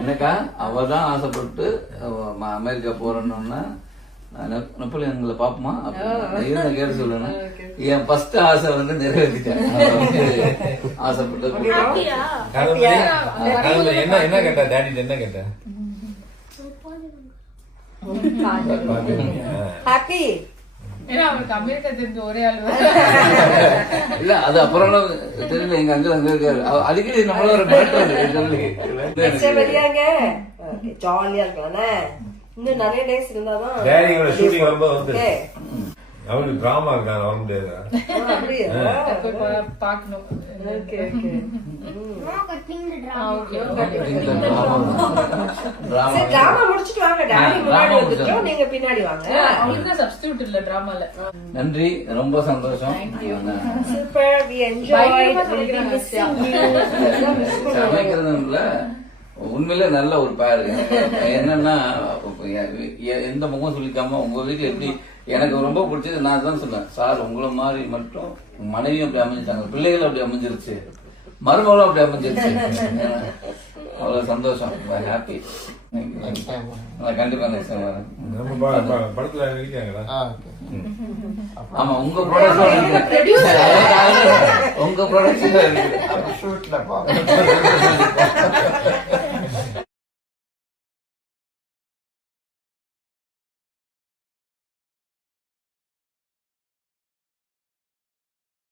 என்னக்கா அவ தான் ஆசைப்பட்டு அமெரிக்கா போறேன்னா நெப்போலியன்களை பாப்போமா அப்படின்னு கேட்டு சொல்லணும். என் ஃபர்ஸ்ட் ஆசை வந்து நிறைவேற்றிட்டேன். ஆசைப்பட்டு என்ன கேட்டா டாடி என்ன கேட்டா ஹாப்பி இல்ல அது அப்புறம் தெரியல. எங்க அங்க இருக்காரு அடிக்கடி நம்மள ஒரு ஜாலியா இருக்கலாம். இன்னும் நிறைய டேஸ் இருந்தாதான் டேடியோட ஷூட்டிங் வரும்போது வந்து அவருக்கு டிராமா இருக்காங்க வர முடியாது. நன்றி, ரொம்ப சந்தோஷம். சமைக்கிறதுல உண்மையிலே நல்ல ஒரு பேர். என்னன்னா எந்த முகம் சொல்லிக்காம உங்க வீட்டுல எப்படி எனக்கு ரொம்ப பிடிச்சது நான் தான் சொன்னேன். சார் உங்களை மாதிரி மட்டும் மனைவியும் அப்படி அமைஞ்சிட்டாங்க, பிள்ளைகளும் அப்படி அமைஞ்சிருச்சு, மருமகளும் அப்படி அமைஞ்சிருச்சு. அவ்வளவு சந்தோஷம், ஹாப்பி. கண்டிப்பா நெக்ஸ்ட் டைம் வரேன். படத்துல இருக்காங்களா? ஆமா, உங்க ப்ரொடக்ஷன் உங்க ப்ரொடக்ஷன்